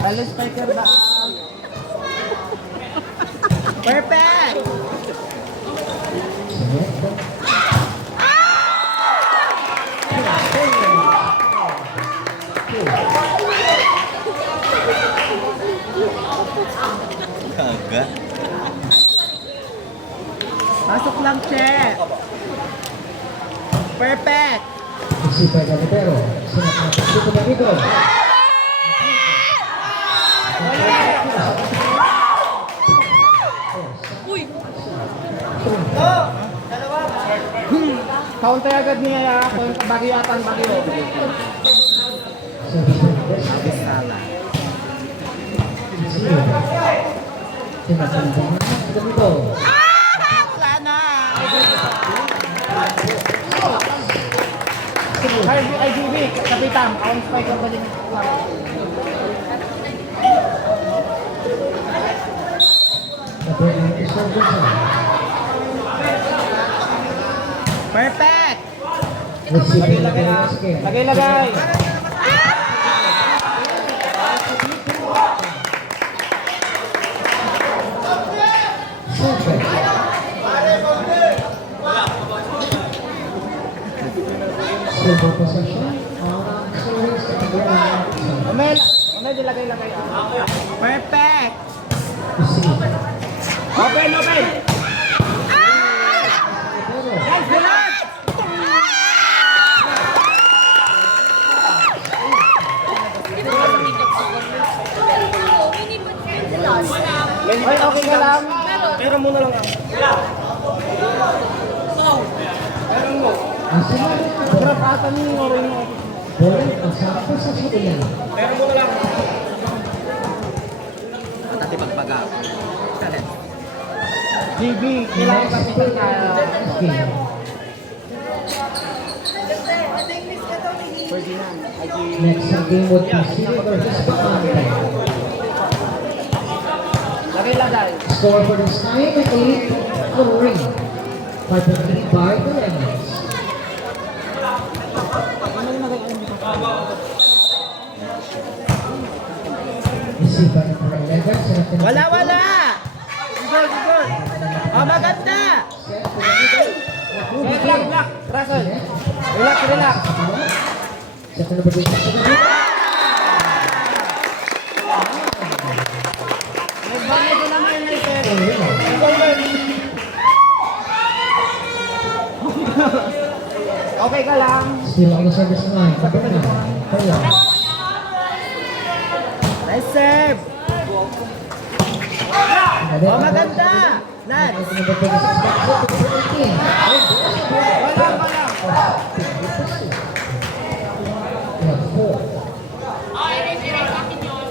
Dali spiker ba? Perfect! Kaga. Pasok lang, Che. Perfect! Isipan na pero sinapapos dito na dito. Uy! Counter agad niya kung bagyo yata ang bagyo. Sala. Sinasambang na dito. Wala na! IGB, kapitan, akong spiker ba din? Perfect! Lagay! Silver possession. Series Omel, dilagay. Perfect! Open! Guys, relax! Ay, okay ka lang. Pero muna lang ako. Meron mo. Grab ata niyo yung orin mo. Pero muna lang. Tati magpaga. GB, kailangan kapitan ka. Ferdinand, Next game would be City versus Batangas. lagay. Score for this time, 8-3. 5-3 by the Lemons. Isipan for 11. Wala! Sigol! Oh, maganda! Relax, Russell. Relax. Second number 2. Nagbangay ko naman yun, sir. Okay ka lang. Still on the service line. Nice serve. Oh, maganda. Nice. Wala.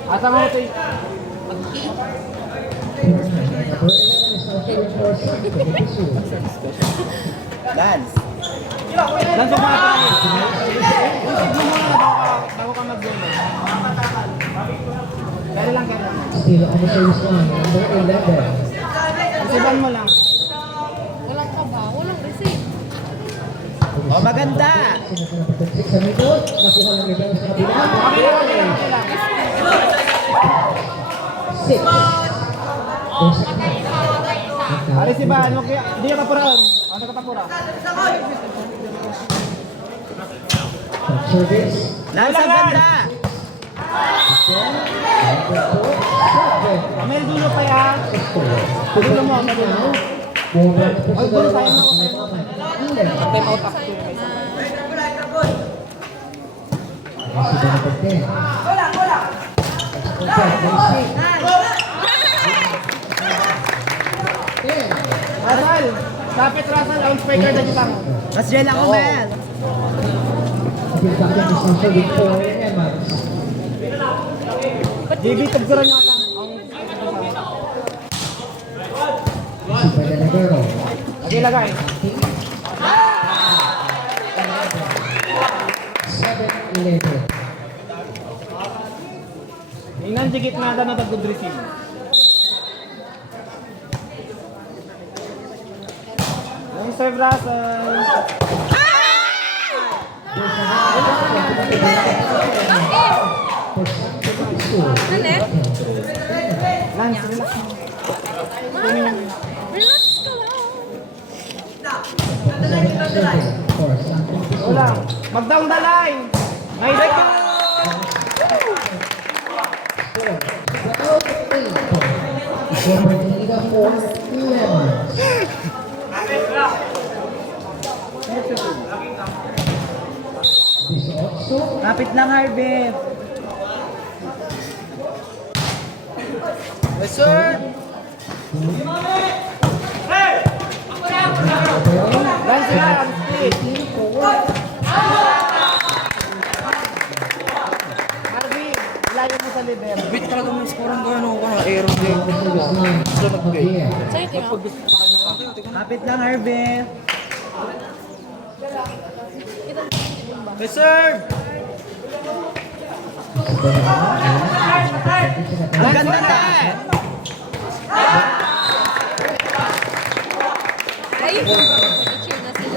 Asa mo ito? Dance. Dance mo mga tayo. Usig mo muna bago ka mag-game. Kaya lang. Still on the service line. Number 11. Usiban mo lang. Walang ka ba? Walang receipt. Oh, maganda. Sa likod, nakuha lang ito sa kabila. 6. Alis si Ban, okay. Hindi ka papuraon. Ano ka papura? Service. Nasa ganda. May dulo pa yan. Dulo mo. Ay, dulo tayo mo. Time out up. Russell, lapit Russell, on spiker na kita mo. Mas dyan ako, Mel. JB, tagsuran nyo ata. Lagay. 7-11. Ingnan, digit na na good receive. Yung serve Russell. Ano? Lance, relax mo. Mahal. Relax ka lang. Wala. Mag-down the line. May second. Kapit lang, Harvey. Yes, sir. Lance lang. Harvey, ilayo mo sa liber. Wait, talaga may scorang ko ano, aero game. Sa'yo, tingnan. Kapit lang, Harvey. Reserve! Ang ganda na eh! Ay, cheer na sila.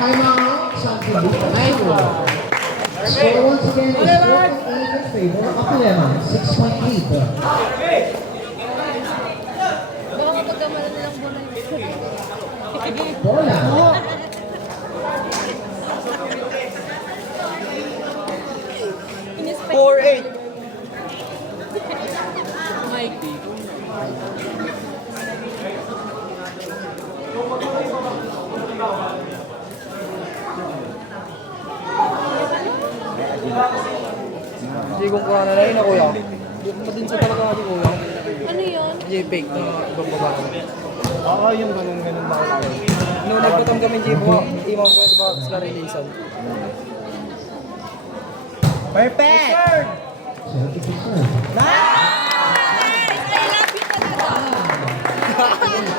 Time out, something different. So once again, is 4-8 in favor of Lemon, 6-point lead. Baka mapagkamalan nilang bola yun. Bola. Inispect. 4-8. Mikey. Hindi kong kurang na rin ako yan. Hindi ko din sa talaga ako kuya. Ano yun? Hindi fake na ibang babae. Oo, yung ganun-ganun ba ako? Nung nagputom kami Jibo, imam ko diba sila relation. Perfect! Nice! I love you talaga.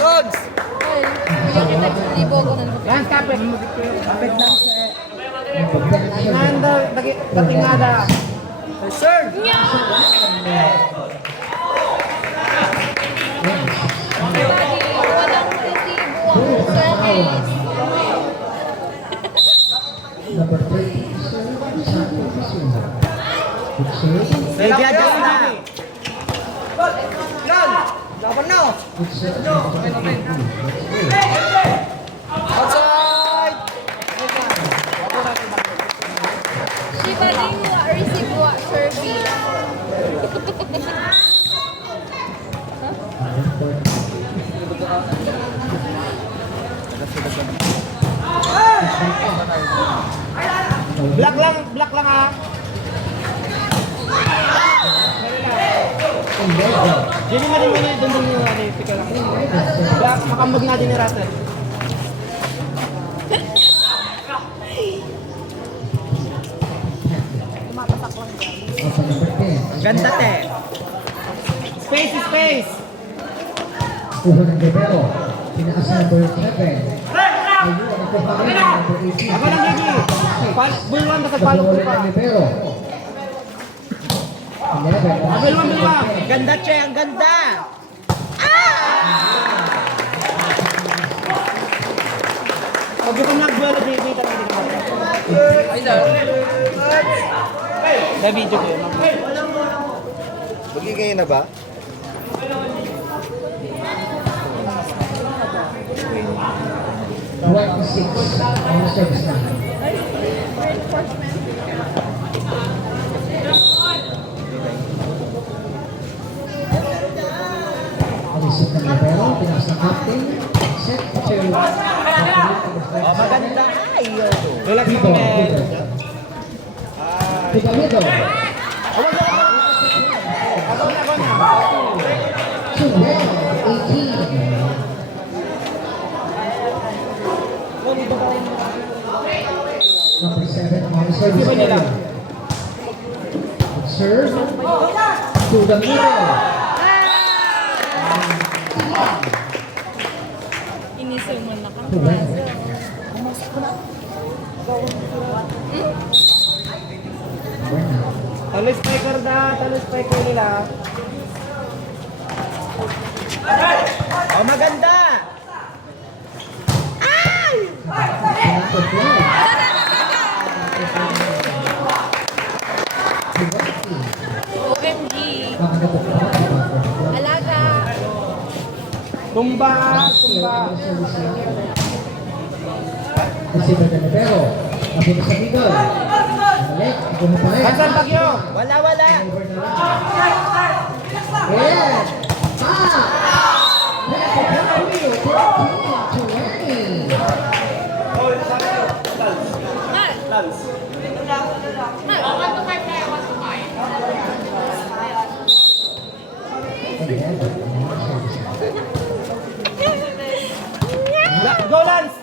Gods! Ay, bigyan kita libo ko na. Lance, kapit. Kapit lang siya. Tinganda, datingada. Reserve! Buddy, walang resibo ang service. Number 30, Santo Casino. Good serve. Baby, adjust na. Laban na! Good serve. Outside! Si Buddy, resibo service. Black lang ha. Jadi mo rin muna yung dundun yung ano, tika lang. Black, makambag natin ni Russell. Tumapatak lang dyan. Also number 10. Ganda te. Space, space. Kuha ng Rivero. Pinaas na number 7. Ayun, ako pa rin ang number 18. Ako lang, Gigi. Bulwan, basta palong ko pa. Rivero. 11. Bulwan. Ganda, Che, ang ganda. Huwag ko nag-duelo, Gigi. Ay, sir. Sa video ko yun. Magigay na ba? Six on the service line. Reinforcement. Alisip ng Rivero. Pinaas ng captain. Set to Maganda. Relax Vigo. mo, men. Pigamido. Suwel. 18. Number 7 on the service area. Good serve. To the middle. Inisuman na kang 20. Talo spiker da, talo spiker nila. Oh, maganda! OMG. Alaga. Tumba, tumba. Receiver de Nevero. Abot sa middle. Balik. Ito mo pa rin. Hansan Bagyo! Wala, wala! Over na lang. Yes! Go, Lance!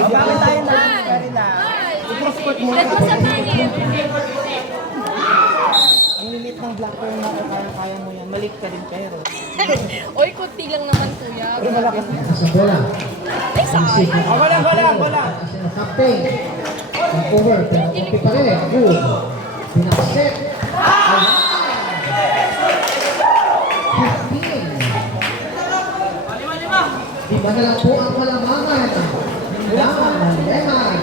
Bakit tayo na lang pa rin na? Let mo sa pangit. Ang lilit ng black pearl na kaya mo yan. Malik ka din pero. Oy, kunti lang naman kuya. Sa bola. Ay, sayang. Oh, wala, wala, wala! Kasi na captain. Ang over. Pero kopi pa rin. Good. Pinakaset. Ayan. 15. Iba na lang po ang kalamangan. Kailangan ng lemon.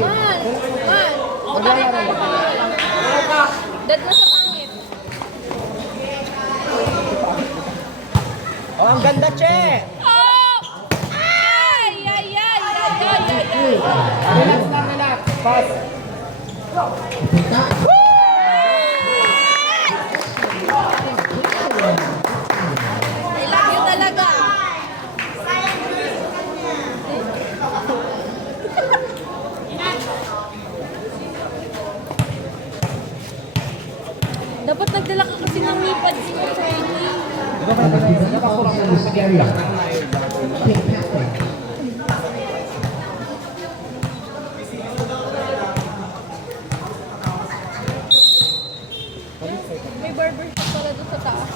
Man. O, bakit tayo? Dad mo sa pangit. Oh, ang ganda, Che! Oh! Ay! Ay! Ay! Ay! Ay! Ay! Ay! Relax lang, relax. Pass. Punta. I love you talaga. Dapat nagdala ka kasi ng lipad si Freddy. Nagtiba pa sa Luciferia. Pink Panther. May barbershop pala doon sa taas.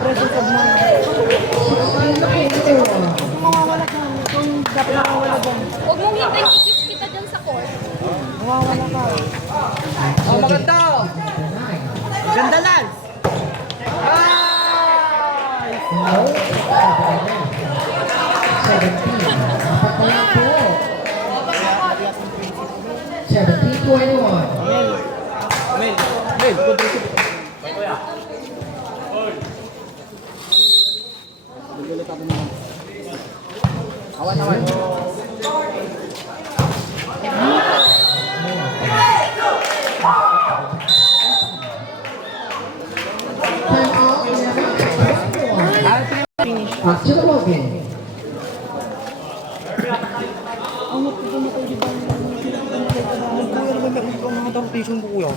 Presence of mind. Mawawala ka. Kung dapat mawawala dyan. Huwag mong hintay ikis kita dyan sa court. Mawawala ka. Oh, maganda! Ganda, Lance! No. 17. Apat na lang po. 17-21. Mel, good receive. Awan naman. Time out. 11. Back to the ball game. Ang nagpupunta di ba? Kuya naman may mga temptation ko kuya.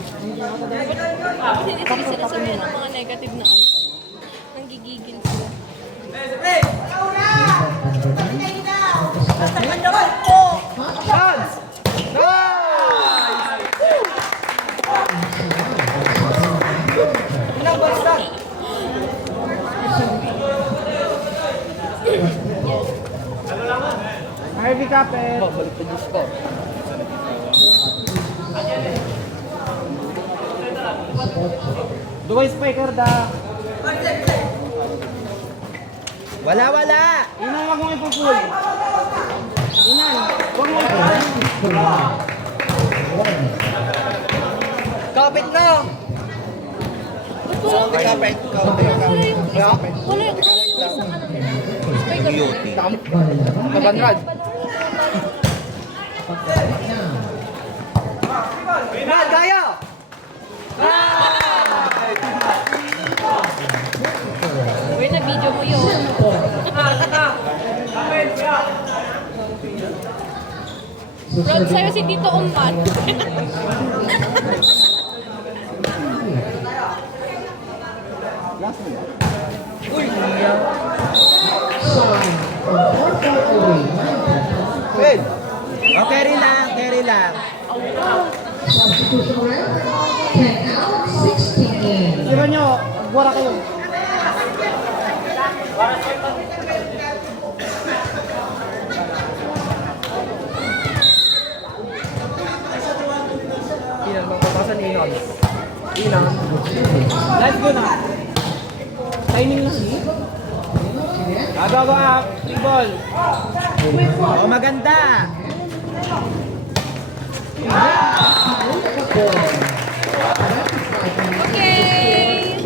Hindi sila sinasabihan ng mga negative na ano. Nanggigigil sila. Lance! Nice! Ilang basta? Harvey Capet. Balik pa Diyos ko. Duway spiker da. Wala, wala! Inan, wag mong ipupul. Inan, wag mong ipupul. Kapit na! Kapit. Wala yung isang ano nila. Kabanrad. Brad, kaya! Uy, na-video mo yun. Proud sa'yo si Tito Umman. niya. Sign from 4-4 away. 9-10. Wait! Oh, carry lang. Substitution round. 10 out, 16 in. Sira nyo, buwara kayo. Inan, magpapasan Inan. Inan. Let's go na. Timing lang. Go, free ball. Oh, maganda. Okay!